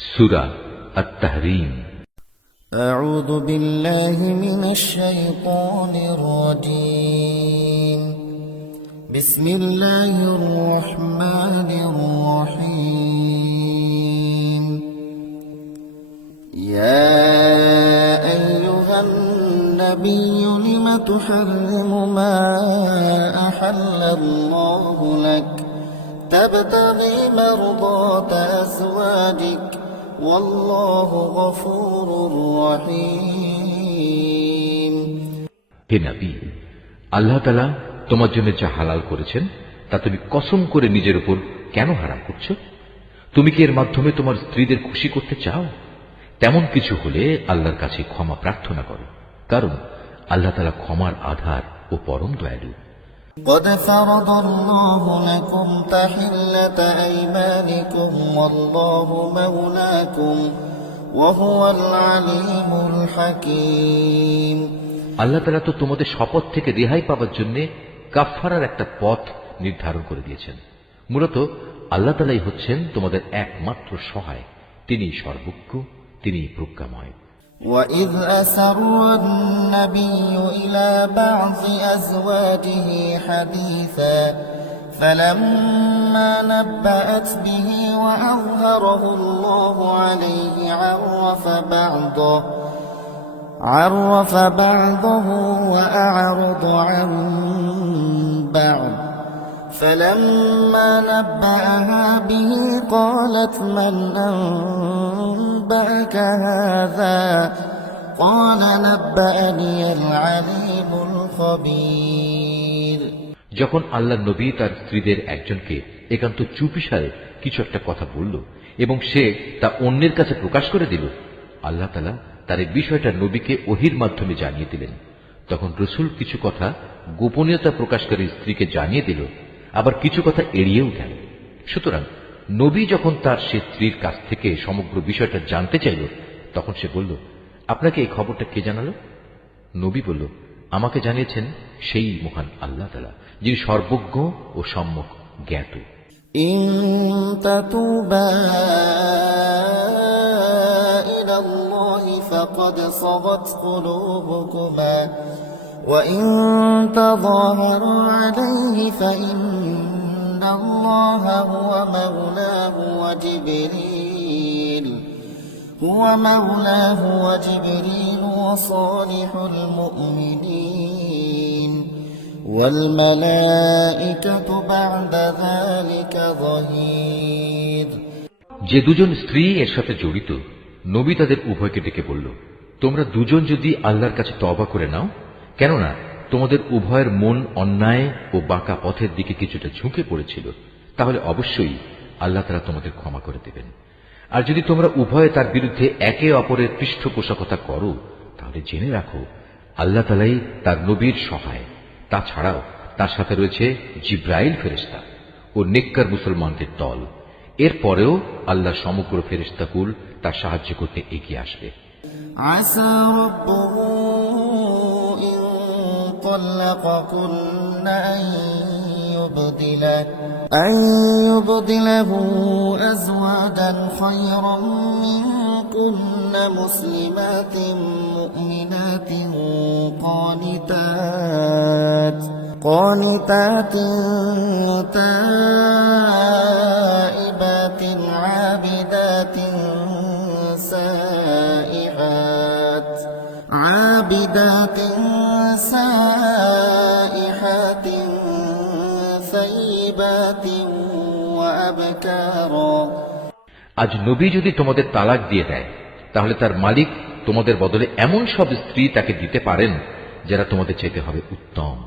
সূরা আত-তাহরীম। أعوذ بالله من الشيطان الرجيم. بسم الله الرحمن الرحيم. يا أيها النبي لم تحرم ما أحل الله لك تبتغي مرضات أزواجك والله غفور رحيم. হে নবী, আল্লাহ তাআলা তোমার জন্য যা হালাল করেছেন তা তুমি কসম করে নিজের উপর কেন হারাম করছো? তুমি কি এর মাধ্যমে তোমার স্ত্রীদের খুশি করতে চাও? তেমন কিছু হলে আল্লাহর কাছে ক্ষমা প্রার্থনা করো, কারণ আল্লাহ তাআলা ক্ষমার আধার ও পরম দয়ালু। قد فرض الله لكم تحلة أيمانكم والله مولاكم وهو العليم الحكيم. আল্লাহ তাআলা তো তোমাদের শপথ থেকে রেহাই পাওয়ার জন্য কাফফারার একটা পথ নির্ধারণ করে দিয়েছেন। মূলত আল্লাহ তাআলাই হচ্ছেন তোমাদের একমাত্র সহায়, তিনিই সর্বজ্ঞ, তিনিই প্রজ্ঞাময়। وَإِذْ أَسَرَّ النَّبِيُّ إِلَى بَعْضِ أَزْوَاجِهِ حَدِيثًا فَلَمَّا نَبَّأَتْ بِهِ وَأَظْهَرَهُ اللَّهُ عَلَيْهِ عَرَّفَ بَعْضَهُ وَأَعْرَضَ عَن بَعْضٍ فَلَمَّا نَبَّأَهَا بِهِ قَالَتْ مَنْ أَنبَأَكَ هَذَا قَالَ نَبَّأَنِيَ الْعَلِيمُ الْخَبِيرُ. যখন আল্লাহর নবী তার স্ত্রীদের একজনকে একান্ত চুপিসারে কিছু একটা কথা বলল এবং সে তা অন্যের কাছে প্রকাশ করে দিল, আল্লাহ তাআলা তার এই বিষয়টা নবীকে ওহীর মাধ্যমে জানিয়ে দিলেন। তখন রাসূল কিছু কথা গোপনীয়তা প্রকাশকারী স্ত্রীকে জানিয়ে দিল, আবার কিছু কথা এড়িয়েও গেল। সুতরাং নবী যখন তার সে স্ত্রীর কাছ থেকে সমগ্র বিষয়টা জানতে চাইল, তখন সে বলল, আপনাকে এই খবরটা কে জানালো? নবী বলল, আমাকে জানিয়েছেন সেই মহান আল্লাহ তাআলা, যিনি সর্বজ্ঞ ও সম্যক জ্ঞাত। ইন তাতুবা ইলাল্লাহি ফাকাদ সাগাত কুলুবুকুমা ওয়া ইন তাযাহারু আলাইহি ফাইন্নাল্লাহা হুয়া মাওলাহু ওয়া জিবরিল ওয়া সালিহুল মুমিনিন والملائكة بعد ذلك ظهير. যে দুজন স্ত্রী এর সাথে জড়িত, নবী তাদের উভয়কে ডেকে বলল, তোমরা দুজন যদি আল্লাহর কাছে তওবা করে নাও, কেননা তোমাদের উভয়ের মন অন্যায় ও বাঁকা পথের দিকে কিছুটা ঝুঁকে পড়েছিল, তাহলে অবশ্যই আল্লাহ তাআলা তোমাদের ক্ষমা করে দেবেন। আর যদি তোমরা উভয়ে তার বিরুদ্ধে একে অপরের পৃষ্ঠপোষকতা করো, তাহলে জেনে রাখো আল্লাহ তাআলাই তার নবীর সহায়। তাছাড়াও তার সাথে রয়েছে জিব্রাইল ফেরেশতা ও নেককার মুসলমানদের দল। এরপরেও আল্লাহ সমগ্র ফেরেশতাকুল তার সাহায্য করতে এগিয়ে আসবে। আসা রাব্বুহু ইন তাল্লাকাকুন্না আন ইউবদিলাহু আজওয়াজান খায়রান মিনকুন্না মুসলিমাতিন মুমিনাতিন قانتات تائبات عابدات سائحات ثيبات وأبكارا. আজ নবী যদি তোমাদের তালাক দিয়ে দেয়, তাহলে তার মালিক তোমাদের বদলে এমন সব স্ত্রী তাকে দিতে পারেন যারা তোমাদের চাইতে হবে উত্তম,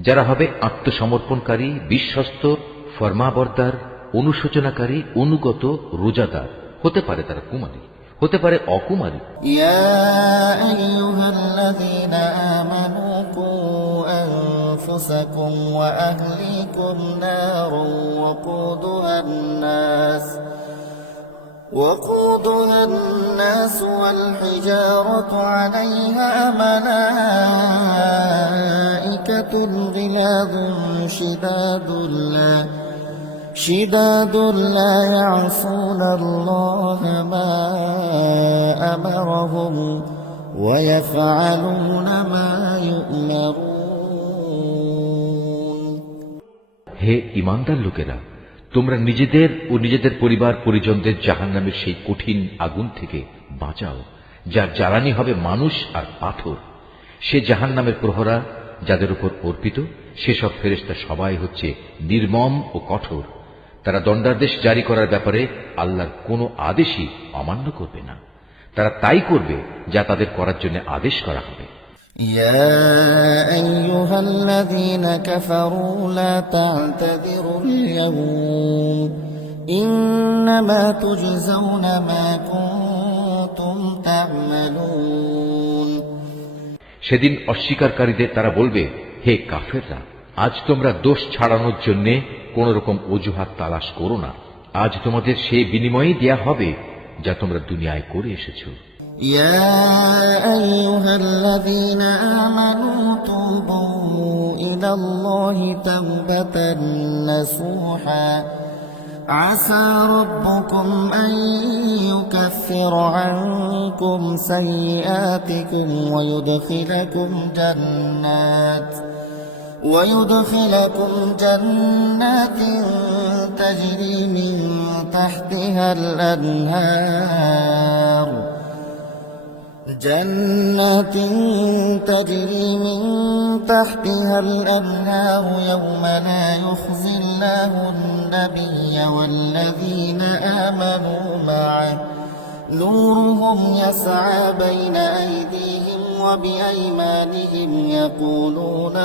যারা হবে আত্মসমর্পণকারী, বিশ্বস্ত, ফরমাবরদার, অনুশোচনাকারী, অনুগত, রোজাদার। হতে পারে তারা কুমারী, হতে পারে অকুমারী। ইয়া আইয়ুহাল্লাযীনা আমানু কু আনফুসাকুম ওয়া আহলিকুম নারান وقودها الناس والحجارة عليها ملائكة غلاظ شداد لا يعصون الله ما أمرهم ويفعلون ما يؤمرون হে ঈমানদার লোকেরা, তোমরা নিজেদের ও নিজেদের পরিবার পরিজনদের জাহান্নামের সেই কঠিন আগুন থেকে বাঁচাও, যার জ্বালানি হবে মানুষ আর পাথর। সে জাহান্নামের প্রহরা যাদের উপর অর্পিত, সেসব ফেরেশতা সবাই হচ্ছে নির্মম ও কঠোর। তারা দণ্ডাদেশ জারি করার ব্যাপারে আল্লাহর কোনো আদেশই অমান্য করবে না। তারা তাই করবে যা তাদের করার জন্য আদেশ করা হবে। يا أيها الذين كفروا لا تعتذروا اليوم إنما تجزون ما كنتم تعملون সেদিন অস্বীকারীদের তারা বলবে, হে কাফেররা, আজ তোমরা দোষ ছাড়ানোর জন্য কোন রকম অজুহাত তালাশ করো না। আজ তোমাদের সেই বিনিময়ই দেয়া হবে যা তোমরা দুনিয়ায় করে এসেছো। يا أيها الذين آمنوا توبوا إلى الله توبة نصوحا عسى ربكم أن يكفر عنكم سيئاتكم ويدخلكم جنات تجري من تحتها الأنهار يوم لا يخزي الله النبي والذين آمنوا معه نورهم يسعى بين أيديهم وبأيمانهم يقولون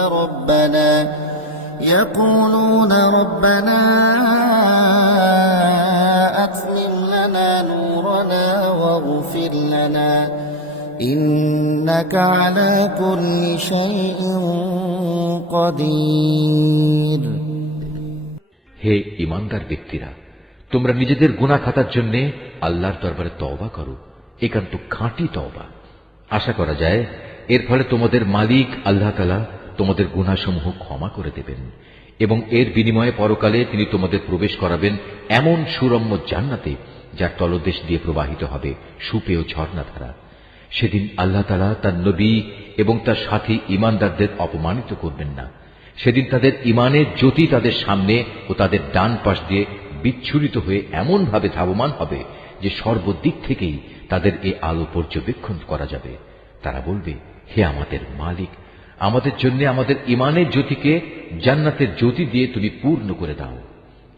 ربنا أتمم لنا نورنا واغفر لنا إنك على كل شيء قدير হে ঈমানদার ব্যক্তিরা, তোমরা নিজেদের গুনাহ খাতার জন্য আল্লাহর দরবারে তওবা করো, একান্ত খাঁটি তওবা। আশা করা যায় এর ফলে তোমাদের মালিক আল্লাহ তাআলা তোমাদের গুনাহসমূহ ক্ষমা করে দেবেন এবং এর বিনিময়ে পরকালে তিনি তোমাদের প্রবেশ করাবেন এমন সুরম্য জান্নাতে যার তলদেশ দিয়ে প্রবাহিত হবে সুপেয় ঝর্ণাধারা। সেদিন আল্লাহ তাআলা তার নবী এবং তার সাথী ঈমানদারদের অপমানিত করবেন না। সেদিন তাদের ঈমানের জ্যোতি তাদের সামনে ও তাদের ডান পাশ দিয়ে বিচ্ছুরিত হয়ে এমন ভাবে ধাবমান হবে যে সর্বদিক থেকেই তাদের এ আলো পর্যবেক্ষণ করা যাবে। তারা বলবে, হে আমাদের মালিক, আমাদের জন্য আমাদের ঈমানের জ্যোতিকে জান্নাতের জ্যোতি দিয়ে তুমি পূর্ণ করে দাও,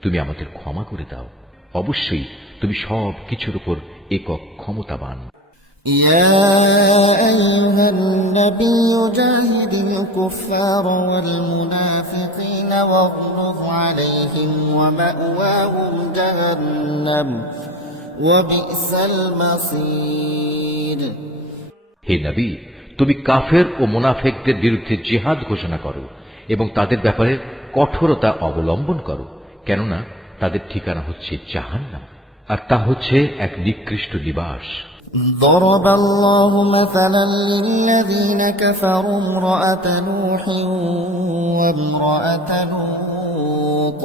তুমি আমাদের ক্ষমা করে দাও। অবশ্যই তুমি সব কিছুর উপর একক ক্ষমতাবান। يا أيها النبي جاهد الكفار والمنافقين واغلظ عليهم ومأواهم جهنم وبئس المصير হে নবী, তুমি কাফের ও মুনাফিকদের বিরুদ্ধে জিহাদ ঘোষণা করো এবং তাদের ব্যাপারে কঠোরতা অবলম্বন করো, কেননা তাদের ঠিকানা হচ্ছে জাহান্নাম, আর তা হচ্ছে এক নিকৃষ্ট নিবাস। ضرب الله مثلا للذين كفروا امرأة نوح وامرأة لوط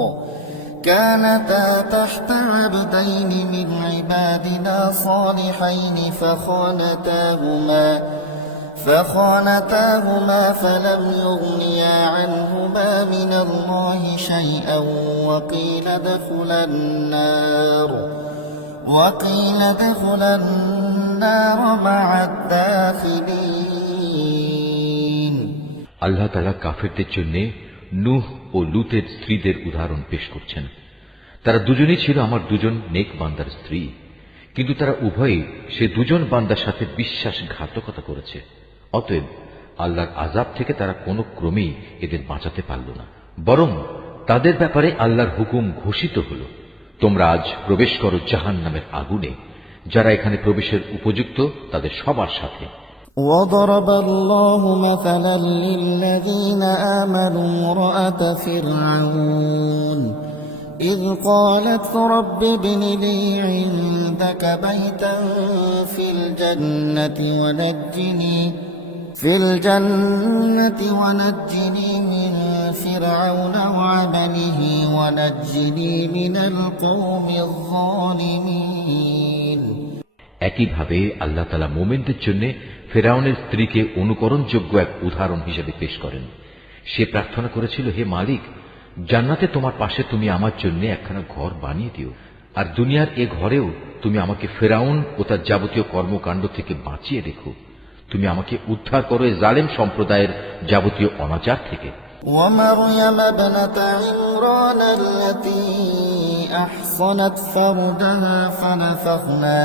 كانتا تحت عبدين من عبادنا صالحين فخانتاهما فلم يغنيا عنهما من الله شيئا وقيل ادخلا النار مع الداخلين আল্লাহ তাআলা কাফেরদের জন্য নূহ ও লূতের স্ত্রীদের উদাহরণ পেশ করছেন। তারা দুজনেই ছিল আমার দুজন নেক বান্দার স্ত্রী, কিন্তু তারা উভয়ই সে দুজন বান্দার সাথে বিশ্বাসঘাতকতা করেছে। অতএব আল্লাহর আযাব থেকে তারা কোনো ক্রমেই এদের বাঁচাতে পারল না, বরং তাদের ব্যাপারে আল্লাহর হুকুম ঘোষিত হল, তোমরা আজ প্রবেশ করো জাহান্নামের আগুনে। যারা এখানে প্রবেশের উপযুক্ত তাদের সবার সাথে। وضرب الله مثلا للذين آمنوا امرأة فرعون إذ قالت رب ابن لي عندك بيتا في الجنة ونجني من فرعون وعمله ونجني من القوم الظالمين একইভাবে আল্লাহ তাআলা মুমিনদের জন্য ফেরাউনের স্ত্রীকে অনুকরণযোগ্য এক উদাহরণ হিসেবে পেশ করেন। সে প্রার্থনা করেছিল, হে মালিক, জান্নাতে তোমার পাশে তুমি আমার জন্য একখানা ঘর বানিয়ে দিও, আর দুনিয়ার এ ঘরেও তুমি আমাকে ফেরাউন ও তার যাবতীয় কর্মকাণ্ড থেকে বাঁচিয়ে রেখো। তুমি আমাকে উদ্ধার করো এ জালেম সম্প্রদায়ের যাবতীয় অনাচার থেকে। ومريم ابنة عمران التي أحصنت فرجها فنفخنا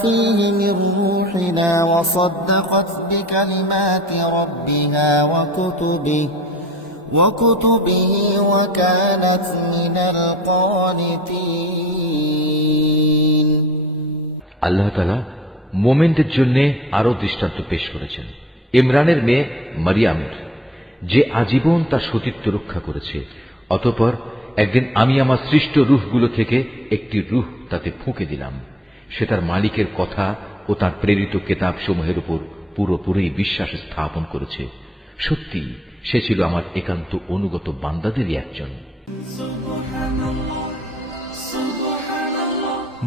فيه من روحنا وصدقت بكلمات ربها وكتبه وكانت من القانتين আল্লাহ তাআলা মুমিনদের জন্য আরো দৃষ্টান্ত পেশ করেছেন ইমরানের মেয়ে মারিয়ামের, যে আজীবন তার সতীত্ব রক্ষা করেছে। অতঃপর একদিন আমি আমার সৃষ্ট রূহগুলো থেকে একটি রূহ তাতে ফুঁকে দিলাম। সে তার মালিকের কথা ও তার প্রেরিত কিতাবসমূহের উপর পুরোপুরি বিশ্বাস স্থাপন করেছে। সত্যি সে ছিল আমার একান্ত অনুগত বান্দাদেরই একজন।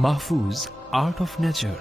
Mahfuz, Art of Nature.